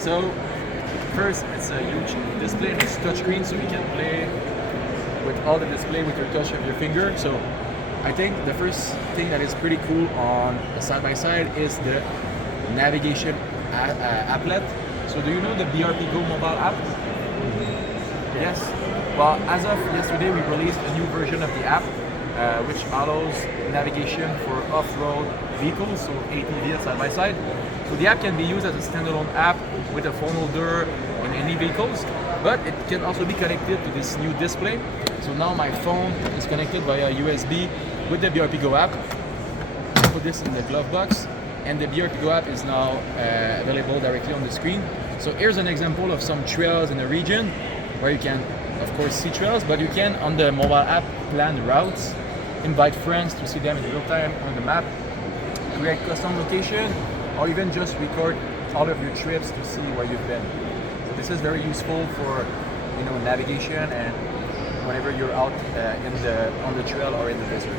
So first, it's a huge display. It's touchscreen, so you can play with all the display with your touch of your finger. So I think the first thing that is pretty cool on a side-by-side is the navigation applet. So do you know the BRP Go mobile app? Yes. Well, as of yesterday, we released a new version of the app, which allows navigation for off-road vehicles, so ATV and side-by-side. So the app can be used as a standalone app with a phone holder in any vehicles, but it can also be connected to this new display. So now my phone is connected via USB with the BRP Go app. I put this in the glove box, and the BRP Go app is now available directly on the screen. So here's an example of some trails in the region where you can, of course, see trails, but you can, on the mobile app, plan routes, invite friends to see them in real time on the map, create custom location, or even just record all of your trips to see where you've been. So this is very useful for navigation and whenever you're out on the trail or in the desert.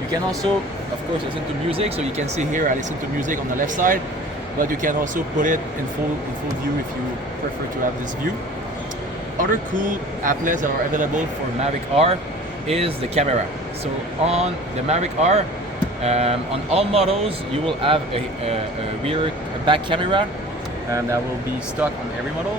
You can also, of course, listen to music. So you can see here I listen to music on the left side, but you can also put it in full view if you prefer to have this view. Other cool applets that are available for Maverick R is the camera. So on the Maverick R, on all models, you will have a back camera that will be stock on every model,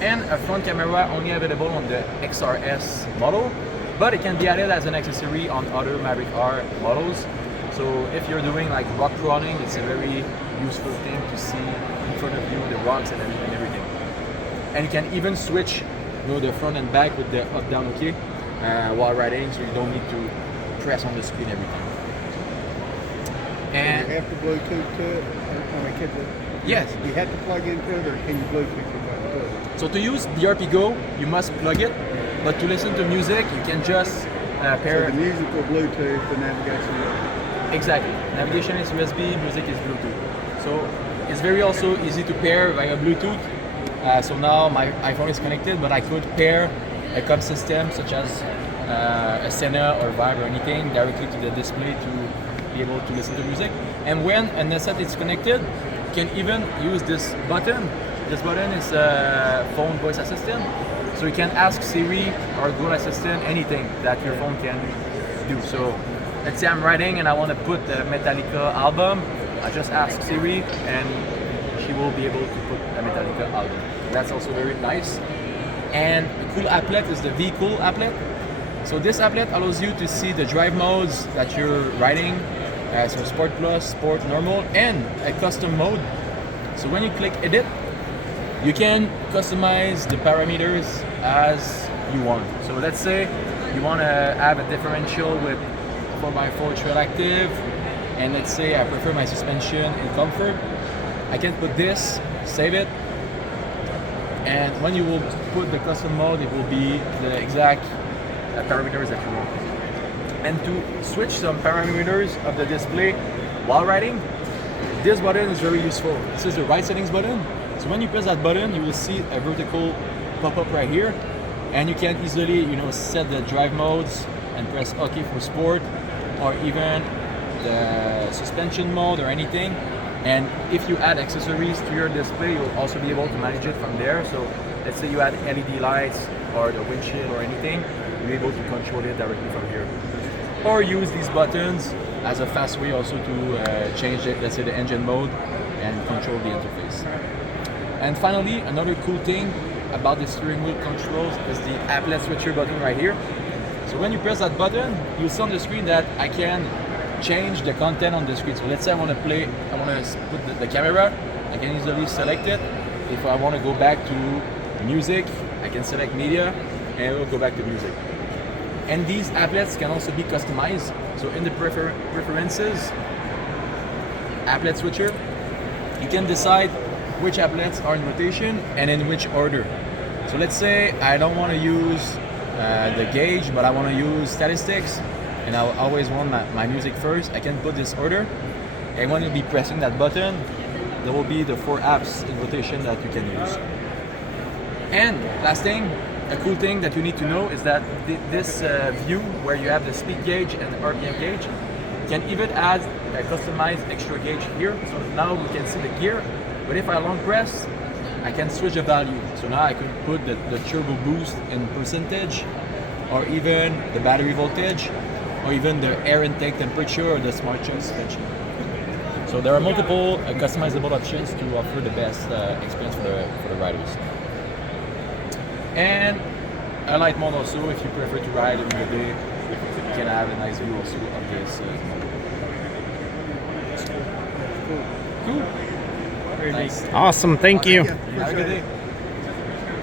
and a front camera only available on the XRS model, but it can be added as an accessory on other Maverick R models. So if you're doing like rock crawling, it's a very useful thing to see in front of you the rocks and everything. And you can even switch the front and back with the up down okay while riding, so you don't need to press on the screen every time. And you have to Bluetooth to it? Yes. You have to plug into it, or can you Bluetooth it? So to use BRP Go, you must plug it, but to listen to music, you can just pair. So the music will Bluetooth, the navigation will. Exactly. Navigation is USB, music is Bluetooth. So it's very also easy to pair via Bluetooth. So now my iPhone is connected, but I could pair a COM system such as a Sena or Vibe or anything directly to the display to be able to listen to music. And when an headset is connected, you can even use this button. This button is a phone voice assistant. So you can ask Siri or Google Assistant anything that your phone can do. So let's say I'm riding and I want to put the Metallica album. I just ask Siri and she will be able to put a Metallica album. That's also very nice. And a cool applet is the vehicle applet. So this applet allows you to see the drive modes that you're riding. So Sport Plus, Sport, Normal, and a custom mode. So when you click Edit, you can customize the parameters as you want. So let's say you want to have a differential with 4x4 Trail Active, and let's say I prefer my suspension in comfort. I can put this, save it, and when you will put the custom mode, it will be the exact parameters that you want. And to switch some parameters of the display while riding, this button is very useful. This is the right settings button. So when you press that button, you will see a vertical pop-up right here, and you can easily, set the drive modes and press OK for sport, or even the suspension mode or anything. And if you add accessories to your display, you'll also be able to manage it from there. So let's say you add LED lights or the windshield or anything, you'll be able to control it directly from here. Or use these buttons as a fast way also to change it, let's say the engine mode, and control the interface. And finally, another cool thing about the steering wheel controls is the applet switcher button right here. So when you press that button, you'll see on the screen that I can change the content on the screen. So let's say I want to put the camera, I can easily select it. If I want to go back to music, I can select media, and it will go back to music. And these applets can also be customized. So in the preferences, applet switcher, you can decide which applets are in rotation and in which order. So let's say I don't want to use the gauge, but I want to use statistics, and I always want my music first. I can put this order, and when you'll be pressing that button, there will be the 4 apps in rotation that you can use. And last thing, a cool thing that you need to know is that this view where you have the speed gauge and the RPM gauge can even add a customized extra gauge here. So now we can see the gear, but if I long press, I can switch the value. So now I could put the turbo boost in percentage, or even the battery voltage, or even the air intake temperature or the smart choice suspension. So there are multiple customizable options to offer the best experience for the riders. And a light mode also, if you prefer to ride in the day, you can have a nice view also of this. Cool. Very nice. Awesome. Thank you. Have a good day.